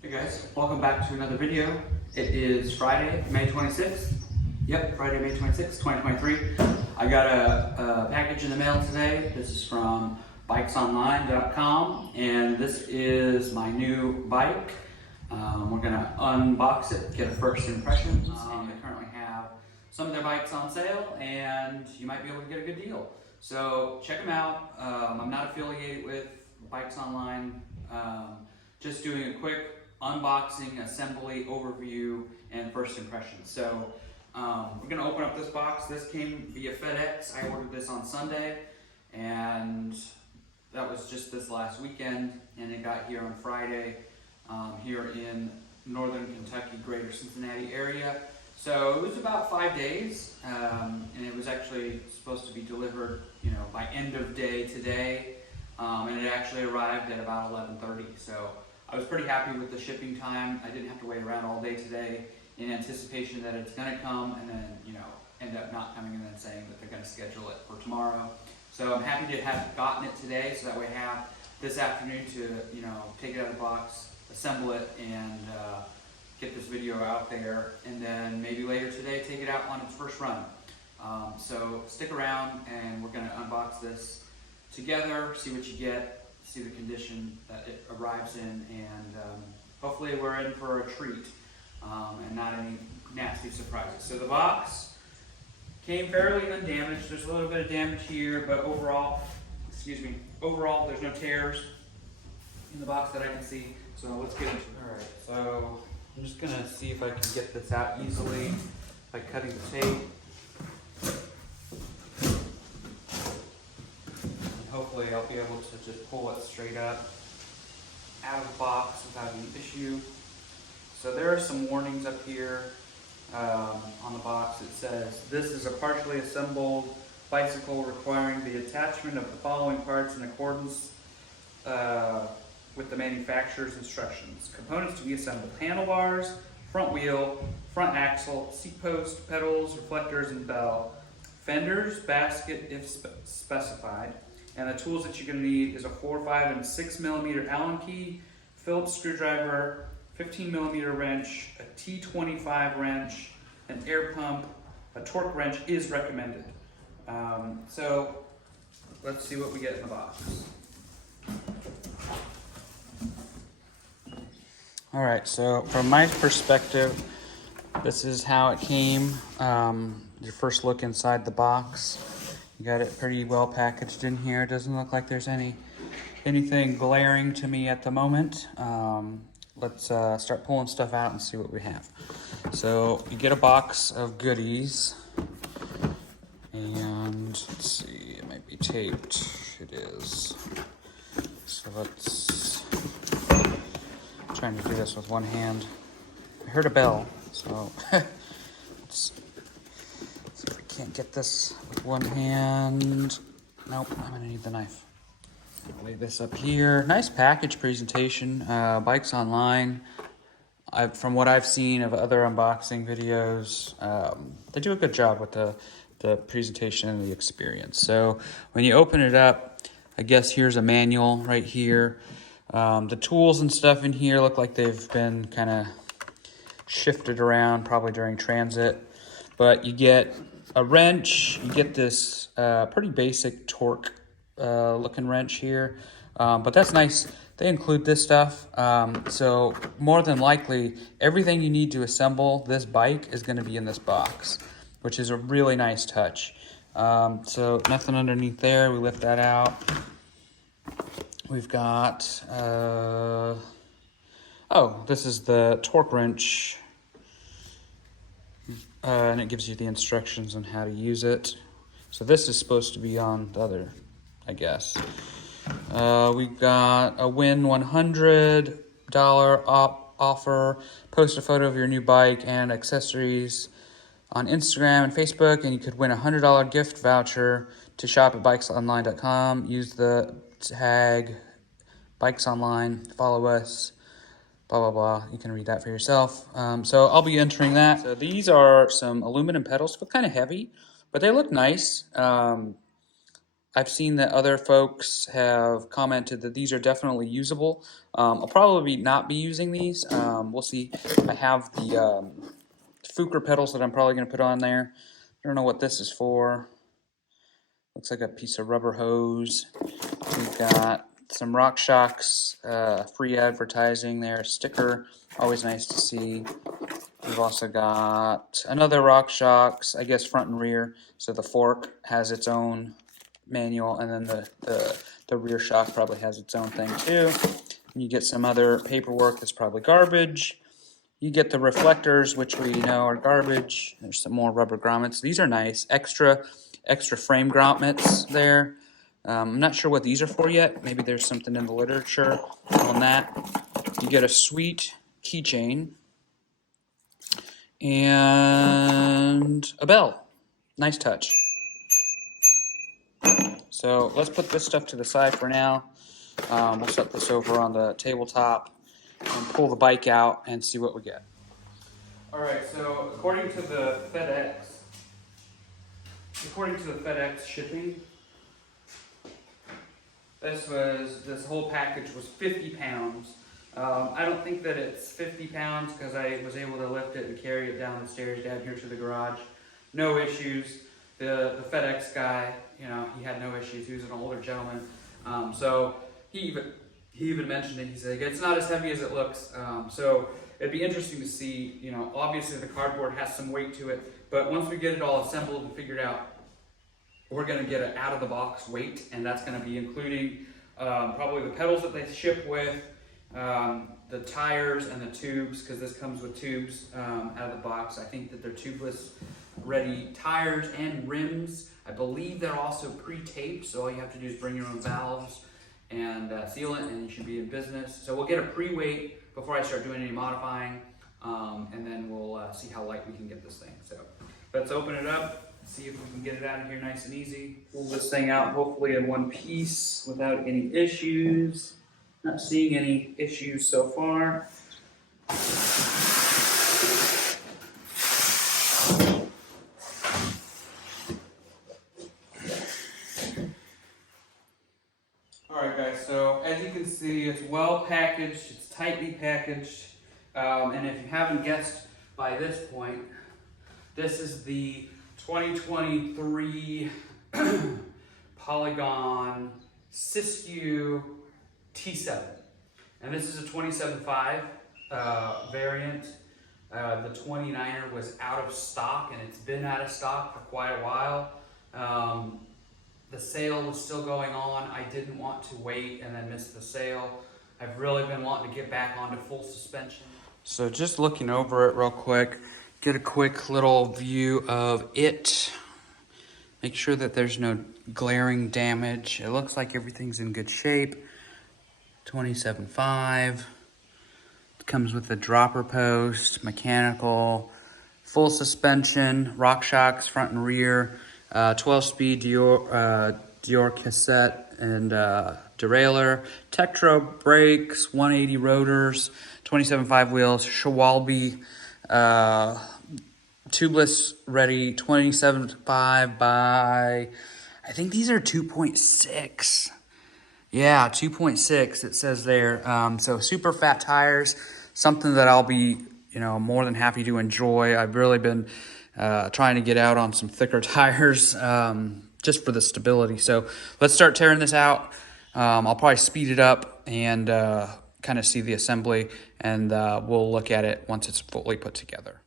Hey guys, welcome back to another video. It is Friday, May 26th. Yep, Friday, May 26th, 2023. I got a package in the mail today. This is from bikesonline.com and this is my new bike. We're gonna unbox it, get a first impressions. They currently have some of their bikes on sale and you might be able to get a good deal. So check them out. I'm not affiliated with Bikes Online. Just doing a quick unboxing, assembly, overview, and first impressions. So we're gonna open up this box. This came via FedEx. I ordered this on Sunday, and that was just this last weekend, and it got here on Friday here in northern Kentucky, greater Cincinnati area. So it was about 5 days, and it was actually supposed to be delivered, by end of day today, and it actually arrived at about 11:30. So I was pretty happy with the shipping time. I didn't have to wait around all day today in anticipation that it's gonna come and then, end up not coming and then saying that they're gonna schedule it for tomorrow. So I'm happy to have gotten it today so that way I have this afternoon to, take it out of the box, assemble it, and get this video out there. And then maybe later today, take it out on its first run. So stick around and we're gonna unbox this together, see what you get, see the condition that it arrives in, and hopefully we're in for a treat and not any nasty surprises. So the box came fairly undamaged. There's a little bit of damage here, but overall, there's no tears in the box that I can see. So let's get into it. All right, so I'm just gonna see if I can get this out easily by cutting the tape. Hopefully I'll be able to just pull it straight up out of the box without any issue. So there are some warnings up here on the box. It says, this is a partially assembled bicycle requiring the attachment of the following parts in accordance with the manufacturer's instructions. Components to be assembled: handlebars, front wheel, front axle, seat post, pedals, reflectors, and bell. Fenders, basket if specified. And the tools that you're going to need is a 4, 5, and 6 millimeter Allen key, Phillips screwdriver, 15 millimeter wrench, a T25 wrench, an air pump, a torque wrench is recommended. So let's see what we get in the box. All right, so from my perspective, this is how it came. Your first look inside the box. You got it pretty well packaged in here. It doesn't look like there's anything glaring to me at the moment. Let's start pulling stuff out and see what we have. So you get a box of goodies, and let's see, it might be taped. It is. So trying to do this with one hand. I heard a bell, so let's see if we can't get this with one hand. Nope, I'm gonna need the knife. Lay this up here. Nice package presentation. Bikes Online. From what I've seen of other unboxing videos, they do a good job with the presentation and the experience. So when you open it up, I guess here's a manual right here. The tools and stuff in here look like they've been kind of shifted around probably during transit. But you get a wrench, you get this pretty basic torque looking wrench here, but that's nice. They include this stuff, so more than likely everything you need to assemble this bike is going to be in this box, which is a really nice touch. So nothing underneath there. We lift that out. We've got this is the torque wrench, and it gives you the instructions on how to use it. So this is supposed to be on the other, I guess. We've got a win $100 offer. Post a photo of your new bike and accessories on Instagram and Facebook, and you could win a $100 gift voucher to shop at bikesonline.com. Use the tag bikesonline, follow us, blah, blah, blah. You can read that for yourself. So I'll be entering that. So these are some aluminum pedals. Feel kind of heavy, but they look nice. I've seen that other folks have commented that these are definitely usable. I'll probably not be using these. We'll see. I have the Fuker pedals that I'm probably going to put on there. I don't know what this is for. Looks like a piece of rubber hose. We've got some RockShox free advertising there, sticker, always nice to see. We've also got another RockShox, I guess front and rear, so the fork has its own manual, and then the rear shock probably has its own thing too. And you get some other paperwork that's probably garbage. You get the reflectors, which we know are garbage. There's some more rubber grommets. These are nice, extra frame grommets there. I'm not sure what these are for yet. Maybe there's something in the literature on that. You get a sweet keychain and a bell. Nice touch. So let's put this stuff to the side for now. We'll set this over on the tabletop and pull the bike out and see what we get. All right, so according to the FedEx shipping, this whole package was 50 pounds. I don't think that it's 50 pounds because I was able to lift it and carry it down the stairs down here to the garage. No issues. The FedEx guy, you know, he had no issues. He was an older gentleman. So he even mentioned it. He said, it's not as heavy as it looks. So it'd be interesting to see, you know, obviously the cardboard has some weight to it, but once we get it all assembled and figured out, we're going to get an out-of-the-box weight, and that's going to be including probably the pedals that they ship with, the tires and the tubes, because this comes with tubes out of the box. I think that they're tubeless ready tires and rims. I believe they're also pre-taped, so all you have to do is bring your own valves and seal it, and you should be in business. So we'll get a pre-weight before I start doing any modifying, and then we'll see how light we can get this thing. So let's open it up. See if we can get it out of here nice and easy. Pull this thing out hopefully in one piece without any issues. Not seeing any issues so far. Alright guys, so as you can see, it's well packaged, it's tightly packaged, and if you haven't guessed by this point, this is the 2023 Polygon Siskiu T7, and this is a 27.5 variant. The 29er was out of stock, and it's been out of stock for quite a while. The sale was still going on. I didn't want to wait and then miss the sale. I've really been wanting to get back onto full suspension. So just looking over it real quick, get a quick little view of it. Make sure that there's no glaring damage. It looks like everything's in good shape. 27.5. It comes with a dropper post, mechanical, full suspension, RockShox front and rear, 12-speed Dior cassette and derailleur, Tektro brakes, 180 rotors, 27.5 wheels, Schwalbe tubeless ready, 27.5 by, I think these are 2.6. Yeah, 2.6 it says there. So super fat tires, something that I'll be, you know, more than happy to enjoy. I've really been trying to get out on some thicker tires just for the stability. So let's start tearing this out. I'll probably speed it up and kind of see the assembly, and we'll look at it once it's fully put together.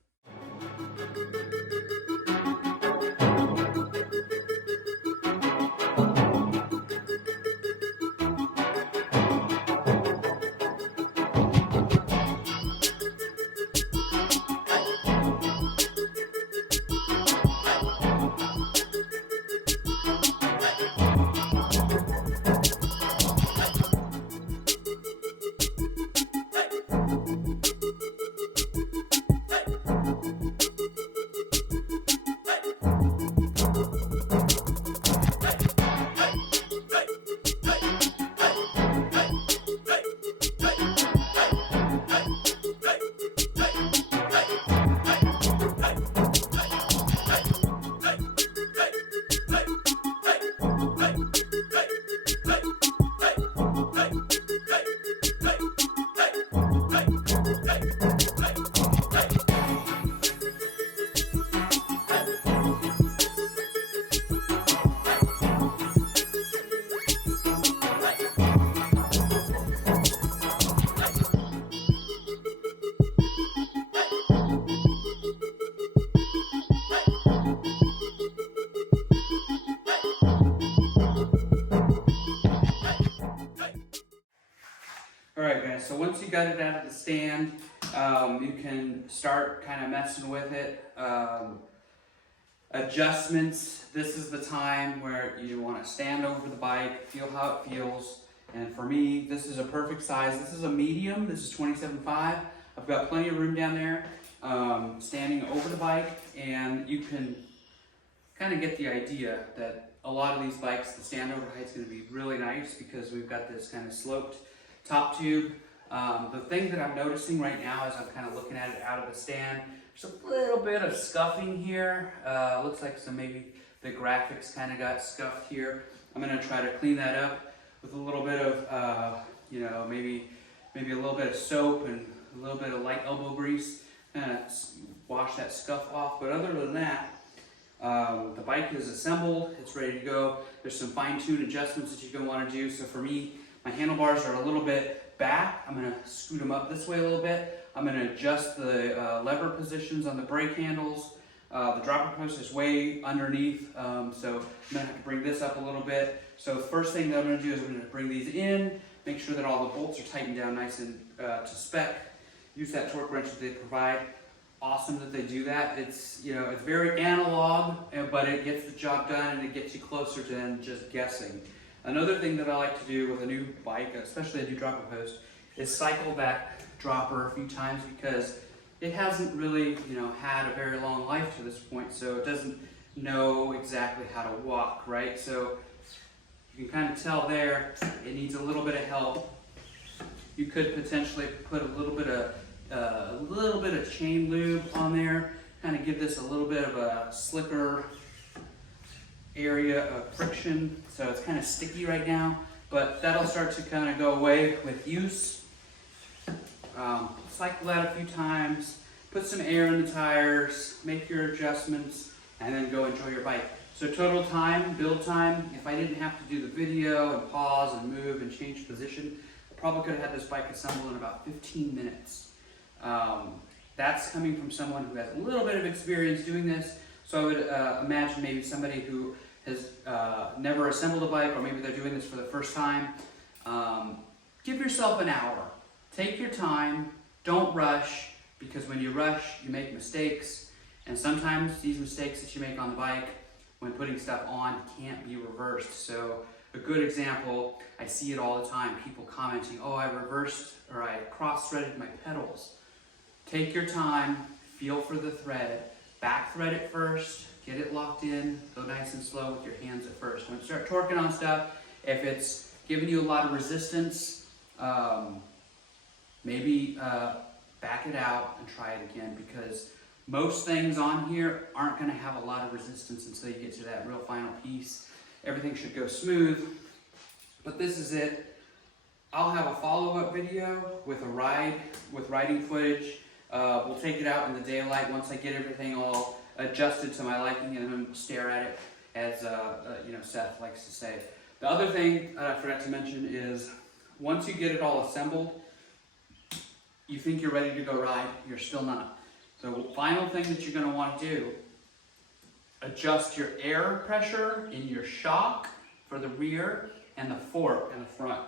so once you got it out of the stand, you can start kind of messing with it. Adjustments, this is the time where you want to stand over the bike, feel how it feels. And for me, this is a perfect size. This is a medium, this is 27.5. I've got plenty of room down there, standing over the bike, and you can kind of get the idea that a lot of these bikes, the stand over height is going to be really nice because we've got this kind of sloped top tube. The thing that I'm noticing right now as I'm kind of looking at it out of the stand, there's a little bit of scuffing here. Looks like maybe the graphics kind of got scuffed here. I'm going to try to clean that up with a little bit of, maybe a little bit of soap and a little bit of light elbow grease, kind of wash that scuff off. But other than that, the bike is assembled, it's ready to go. There's some fine-tuned adjustments that you're going to want to do. So for me, my handlebars are a little bit back. I'm going to scoot them up this way a little bit. I'm going to adjust the lever positions on the brake handles. The dropper post is way underneath, so I'm going to have to bring this up a little bit. So the first thing that I'm going to do is I'm going to bring these in, make sure that all the bolts are tightened down nice and to spec. Use that torque wrench that they provide. Awesome that they do that. It's it's very analog, but it gets the job done and it gets you closer to than just guessing. Another thing that I like to do with a new bike, especially a new dropper post, is cycle that dropper a few times because it hasn't really had a very long life to this point, so it doesn't know exactly how to walk, right? So you can kind of tell there it needs a little bit of help. You could potentially put a little bit of chain lube on there, kind of give this a little bit of a slicker area of friction. So it's kind of sticky right now, but that'll start to kind of go away with use. Cycle that a few times, put some air in the tires, make your adjustments, and then go enjoy your bike. So total time, build time, if I didn't have to do the video and pause and move and change position, I probably could have had this bike assembled in about 15 minutes. That's coming from someone who has a little bit of experience doing this. So I would imagine maybe somebody who has never assembled a bike, or maybe they're doing this for the first time. Give yourself an hour. Take your time, don't rush, because when you rush, you make mistakes, and sometimes these mistakes that you make on the bike when putting stuff on can't be reversed. So a good example, I see it all the time, people commenting, oh, I reversed or I cross-threaded my pedals. Take your time, feel for the thread, back thread it first, get it locked in, go nice and slow with your hands at first. When you start torquing on stuff, if it's giving you a lot of resistance, maybe back it out and try it again, because most things on here aren't going to have a lot of resistance until you get to that real final piece. Everything should go smooth, but this is it. I'll have a follow-up video with a ride, with riding footage. We'll take it out in the daylight once I get everything all adjusted to my liking, and then stare at it, as Seth likes to say. The other thing that I forgot to mention is, once you get it all assembled, you think you're ready to go ride, you're still not. So final thing that you're going to want to do, adjust your air pressure in your shock for the rear and the fork in the front.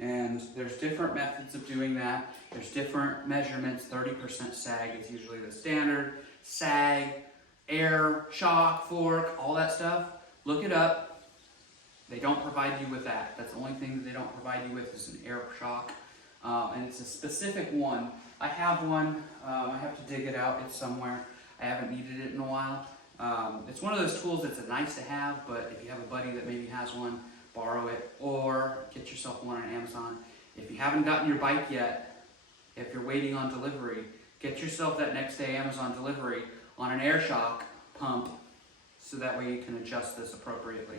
And there's different methods of doing that. There's different measurements. 30% sag is usually the standard. Sag, air, shock, fork, all that stuff. Look it up. They don't provide you with that. That's the only thing that they don't provide you with is an air shock. And it's a specific one. I have one. I have to dig it out. It's somewhere. I haven't needed it in a while. It's one of those tools that's nice to have, but if you have a buddy that maybe has one, borrow it or get yourself one on Amazon. If you haven't gotten your bike yet, if you're waiting on delivery, get yourself that next day Amazon delivery on an air shock pump, so that way you can adjust this appropriately.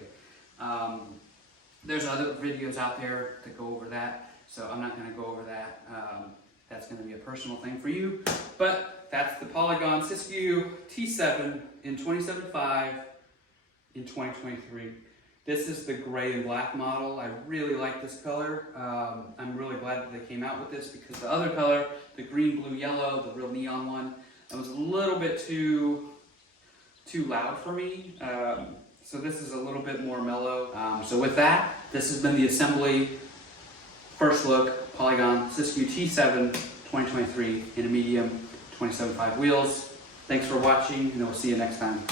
There's other videos out there that go over that, so I'm not going to go over that. That's going to be a personal thing for you. But that's the Polygon Siskiu T7 in 27.5 in 2023. This is the gray and black model. I really like this color. I'm really glad that they came out with this, because the other color, the green, blue, yellow, the real neon one, that was a little bit too loud for me. So this is a little bit more mellow. So with that, this has been the assembly first look Polygon Siskiu T7 2023 in a medium 27.5 wheels. Thanks for watching, and we'll see you next time.